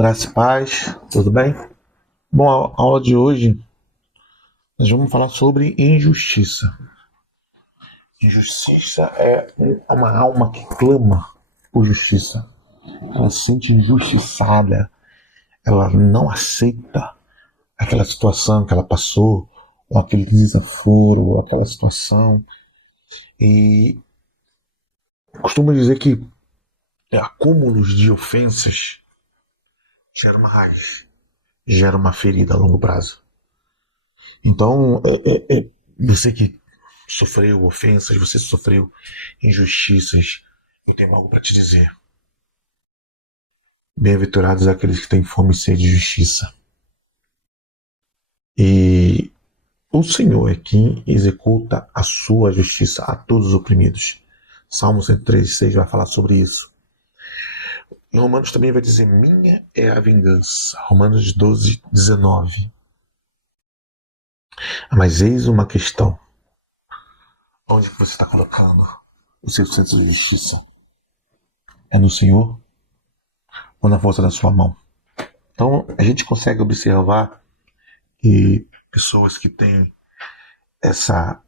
Graça e paz, tudo bem? Bom, a aula de hoje nós vamos falar sobre injustiça. Injustiça é uma alma que clama por justiça. Ela se sente injustiçada, ela não aceita aquela situação que ela passou, ou aquele desaforo, ou aquela situação. E costumo dizer que acúmulos de ofensas gera uma raiz, gera uma ferida a longo prazo. Então, você que sofreu ofensas, você sofreu injustiças, eu tenho algo para te dizer. Bem-aventurados aqueles que têm fome e sede de justiça. E o Senhor é quem executa a sua justiça a todos os oprimidos. Salmo 103,6 vai falar sobre isso. Em Romanos também vai dizer: minha é a vingança. Romanos 12,19. Mas eis uma questão. Onde que você está colocando o seu senso de justiça? É no Senhor ou na força da sua mão? Então a gente consegue observar que pessoas que têm essa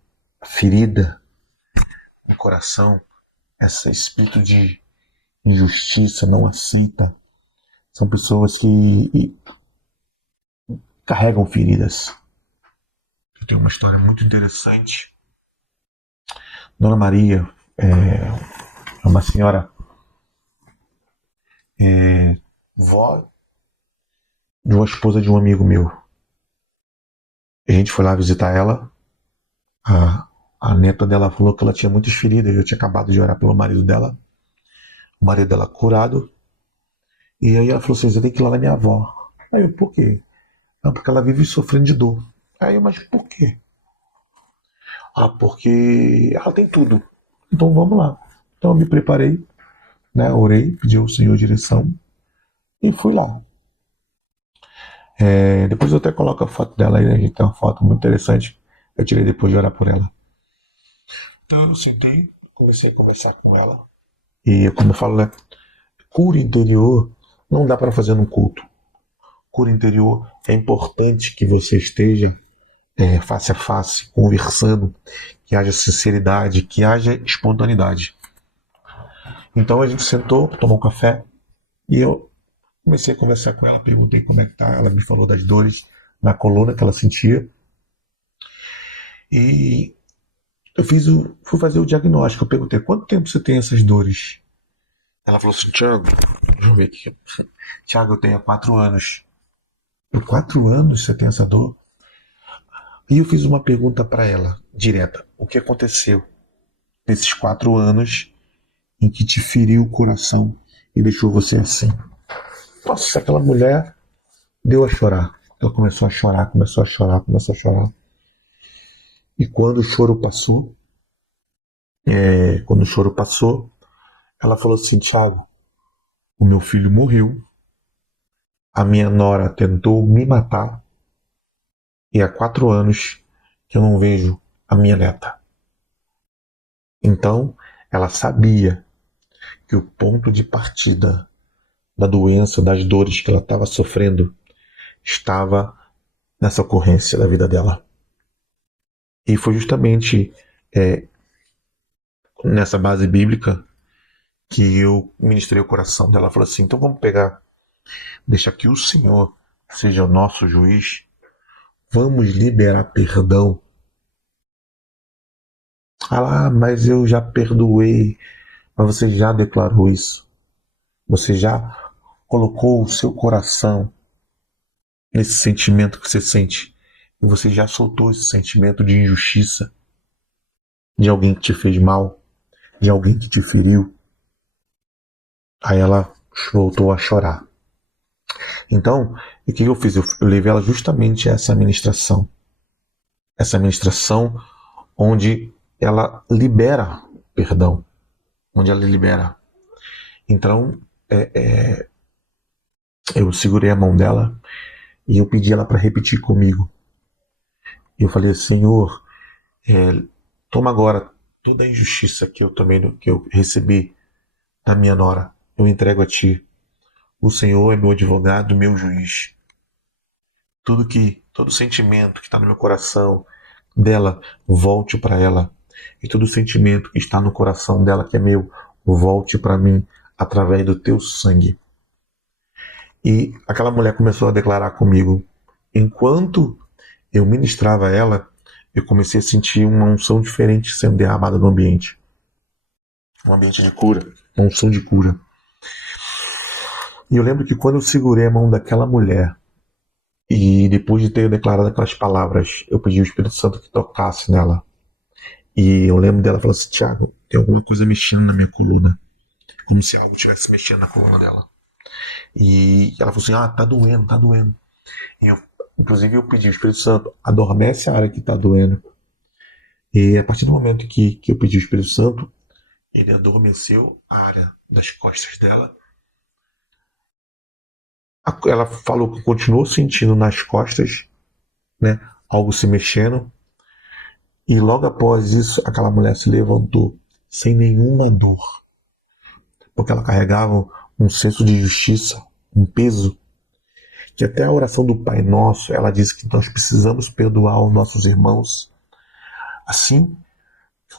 ferida no coração, esse espírito de injustiça, não aceita, são pessoas que carregam feridas. Eu tenho uma história muito interessante. Dona Maria é uma senhora vó de uma esposa de um amigo meu. A gente foi lá visitar ela. A neta dela falou que ela tinha muitas feridas. Eu tinha acabado de orar pelo marido dela. O marido dela curado. E aí ela falou assim: você tem que ir lá na minha avó. Aí eu, por quê? Ah, porque ela vive sofrendo de dor. Aí eu, mas por quê? Ah, porque ela tem tudo. Então vamos lá. Então eu me preparei, né? Orei, pedi ao Senhor direção e fui lá. Depois eu até coloco a foto dela aí, né? A gente tem uma foto muito interessante. Eu tirei depois de orar por ela. Então eu sentei, comecei a conversar com ela. E como eu falo, né? Cura interior não dá para fazer num culto. Cura interior é importante que você esteja face a face, conversando, que haja sinceridade, que haja espontaneidade. Então a gente sentou, tomou um café e eu comecei a conversar com ela, perguntei como é que tá, ela me falou das dores na coluna que ela sentia. E eu fui fazer o diagnóstico, eu perguntei: quanto tempo você tem essas dores? Ela falou assim: Thiago, deixa eu ver aqui. Thiago, eu tenho há 4 anos. Eu, 4 anos você tem essa dor? E eu fiz uma pergunta para ela, direta: o que aconteceu nesses 4 anos em que te feriu o coração e deixou você assim? Nossa, aquela mulher deu a chorar. Ela começou a chorar, começou a chorar, começou a chorar. E quando o choro passou, ela falou assim: Thiago, o meu filho morreu, a minha nora tentou me matar e há 4 anos que eu não vejo a minha neta. Então, ela sabia que o ponto de partida da doença, das dores que ela estava sofrendo, estava nessa ocorrência da vida dela. E foi justamente nessa base bíblica que eu ministrei o coração dela. Ela falou assim: então vamos pegar, deixa que o Senhor seja o nosso juiz, vamos liberar perdão. Ah, mas eu já perdoei. Mas você já declarou isso? Você já colocou o seu coração nesse sentimento que você sente? E você já soltou esse sentimento de injustiça, de alguém que te fez mal, de alguém que te feriu? Aí ela voltou a chorar. Então, o que eu fiz? Eu levei ela justamente a essa ministração. Essa ministração onde ela libera perdão. Onde ela libera. Então, eu segurei a mão dela e eu pedi ela para repetir comigo. E eu falei: Senhor, toma agora toda a injustiça que eu recebi da minha nora. Eu entrego a Ti. O Senhor é meu advogado, meu juiz. Todo sentimento que está no meu coração dela, volte para ela. E todo sentimento que está no coração dela, que é meu, volte para mim através do teu sangue. E aquela mulher começou a declarar comigo. Enquanto eu ministrava ela, eu comecei a sentir uma unção diferente sendo derramada no ambiente. Um ambiente de cura, uma unção de cura. E eu lembro que quando eu segurei a mão daquela mulher, e depois de ter declarado aquelas palavras, eu pedi ao Espírito Santo que tocasse nela. E eu lembro dela falando assim: Tiago, tem alguma coisa mexendo na minha coluna. Como se algo estivesse mexendo na coluna dela. E ela falou assim: tá doendo, tá doendo. E inclusive eu pedi ao Espírito Santo: adormece a área que tá doendo. E a partir do momento que eu pedi ao Espírito Santo, ele adormeceu a área das costas dela. Ela falou que continuou sentindo nas costas, né, algo se mexendo. E logo após isso, aquela mulher se levantou sem nenhuma dor. Porque ela carregava um senso de justiça, um peso, que até a oração do Pai Nosso, ela diz que nós precisamos perdoar os nossos irmãos, assim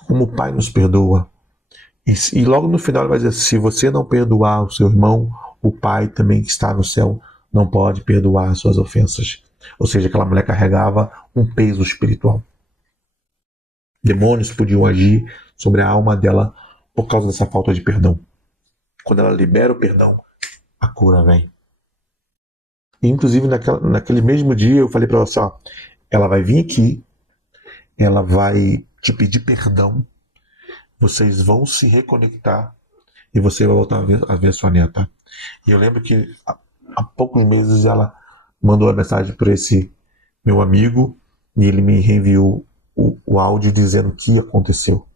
como o Pai nos perdoa. E logo no final ela vai dizer: se você não perdoar o seu irmão, o Pai também que está no céu não pode perdoar as suas ofensas. Ou seja, aquela mulher carregava um peso espiritual. Demônios podiam agir sobre a alma dela por causa dessa falta de perdão. Quando ela libera o perdão, a cura vem. E, inclusive, naquele mesmo dia, eu falei para ela assim: ela vai vir aqui, ela vai te pedir perdão, vocês vão se reconectar e você vai voltar a ver sua neta. E eu lembro que há poucos meses ela mandou a mensagem para esse meu amigo e ele me reenviou o áudio dizendo o que aconteceu.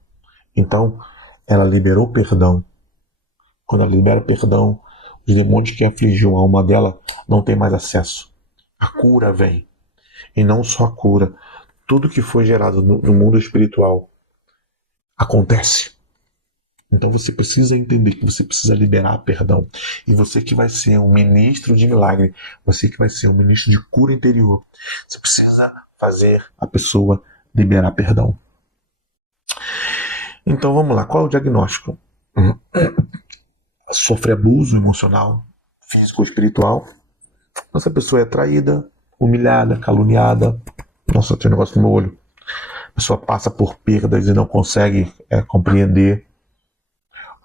Então, ela liberou perdão. Quando ela libera perdão, os demônios que afligiam a alma dela não têm mais acesso. A cura vem. E não só a cura. Tudo que foi gerado no mundo espiritual acontece. Então você precisa entender que você precisa liberar perdão. E você que vai ser um ministro de milagre, você que vai ser um ministro de cura interior, você precisa fazer a pessoa liberar perdão. Então vamos lá, qual é o diagnóstico? Sofre abuso emocional, físico ou espiritual. Essa pessoa é traída, humilhada, caluniada. Nossa, tem um negócio no meu olho. A pessoa passa por perdas e não consegue compreender.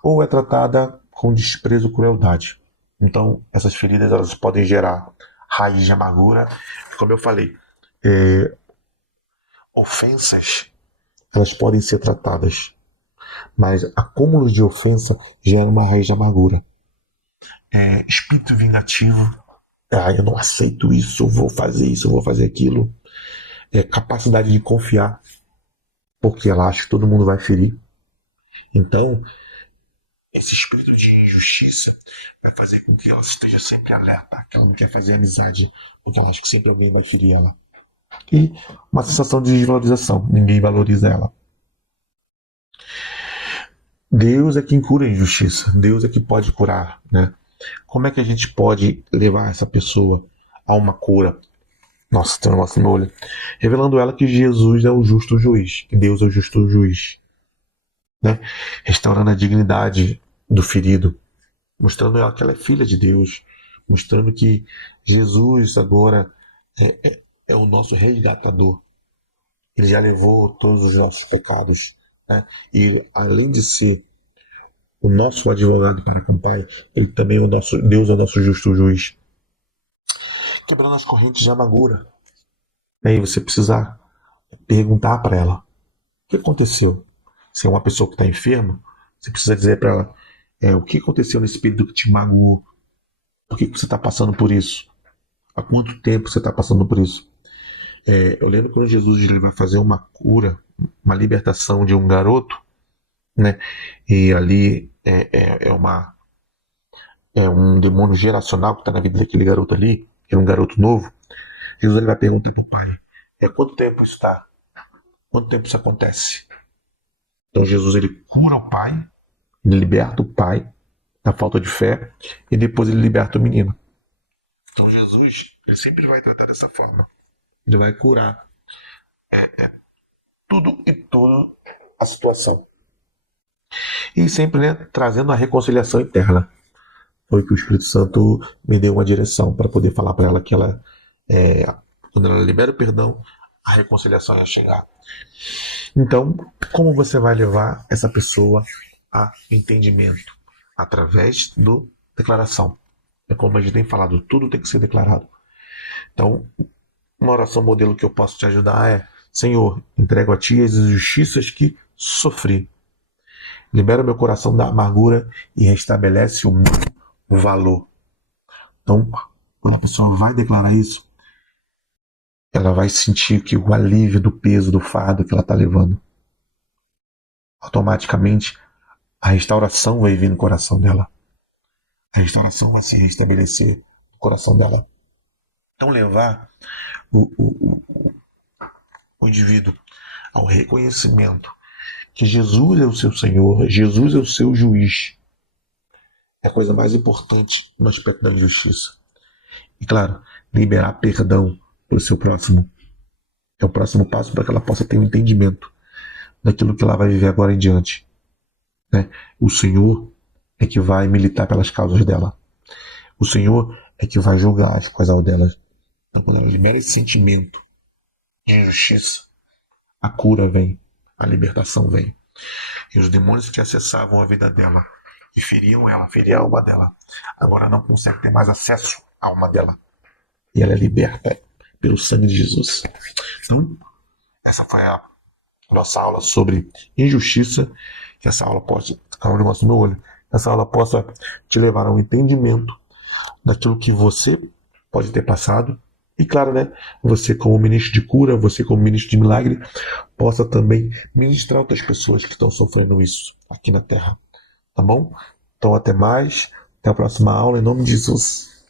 Ou é tratada com desprezo ou crueldade. Então, essas feridas elas podem gerar raiz de amargura. Como eu falei, ofensas elas podem ser tratadas, mas acúmulos de ofensa gera uma raiz de amargura. Espírito vingativo, eu não aceito isso, eu vou fazer isso, eu vou fazer aquilo. Capacidade de confiar, porque ela acha que todo mundo vai ferir. Então, esse espírito de injustiça vai fazer com que ela esteja sempre alerta, que ela não quer fazer amizade, porque ela acha que sempre alguém vai ferir ela. E uma sensação de desvalorização, ninguém valoriza ela. Deus é quem cura a injustiça, Deus é que pode curar, né? Como é que a gente pode levar essa pessoa a uma cura? Nossa, tem um negócio no meu olho. Revelando ela que Jesus é o justo juiz, que Deus é o justo juiz. Né? Restaurando a dignidade do ferido, mostrando ela que ela é filha de Deus, mostrando que Jesus agora é o nosso resgatador. Ele já levou todos os nossos pecados, né? E além de ser o nosso advogado para com o Pai, ele também é o nosso Deus, é o nosso justo juiz. Quebrando as correntes de amargura. Aí você precisa perguntar para ela: o que aconteceu? Se é uma pessoa que está enferma, você precisa dizer para ela: o que aconteceu nesse período que te magoou? Por que você está passando por isso? Há quanto tempo você está passando por isso? Eu lembro quando Jesus ele vai fazer uma cura, uma libertação de um garoto, né? E ali é um demônio geracional que está na vida daquele garoto ali, que é um garoto novo. Jesus ele vai perguntar para o pai: há quanto tempo isso está? Quanto tempo isso acontece? Então Jesus ele cura o pai, ele liberta o pai, da falta de fé, e depois ele liberta o menino. Então Jesus, ele sempre vai tratar dessa forma. Ele vai curar tudo e toda a situação. E sempre, né, trazendo a reconciliação interna. Foi que o Espírito Santo me deu uma direção para poder falar para ela que ela, quando ela libera o perdão, a reconciliação ia chegar. Então, como você vai levar essa pessoa a entendimento? Através da declaração. É como a gente tem falado, tudo tem que ser declarado. Então, uma oração modelo que eu posso te ajudar é: Senhor, entrego a Ti as injustiças que sofri. Libera meu coração da amargura e restabelece o meu valor. Então, quando a pessoa vai declarar isso, ela vai sentir que o alívio do peso, do fardo que ela está levando. Automaticamente, a restauração vai vir no coração dela. A restauração vai se restabelecer no coração dela. Então, levar o indivíduo ao reconhecimento que Jesus é o seu Senhor, Jesus é o seu juiz, é a coisa mais importante no aspecto da injustiça. E claro, liberar perdão para o seu próximo é o próximo passo para que ela possa ter um entendimento daquilo que ela vai viver agora em diante. Né? O Senhor é que vai militar pelas causas dela. O Senhor é que vai julgar as coisas delas. Então, quando ela libera esse sentimento de injustiça, a cura vem, a libertação vem. E os demônios que acessavam a vida dela, que feriam ela, feriam a alma dela, agora não conseguem ter mais acesso à alma dela. E ela é liberta pelo sangue de Jesus. Então, essa foi a nossa aula sobre injustiça. Que essa aula possa, calma, o negócio no meu olho, essa aula possa te levar a um entendimento daquilo que você pode ter passado. E claro, né, você como ministro de cura, você como ministro de milagre, possa também ministrar outras pessoas que estão sofrendo isso aqui na Terra. Tá bom? Então até mais, até a próxima aula, em nome de Jesus.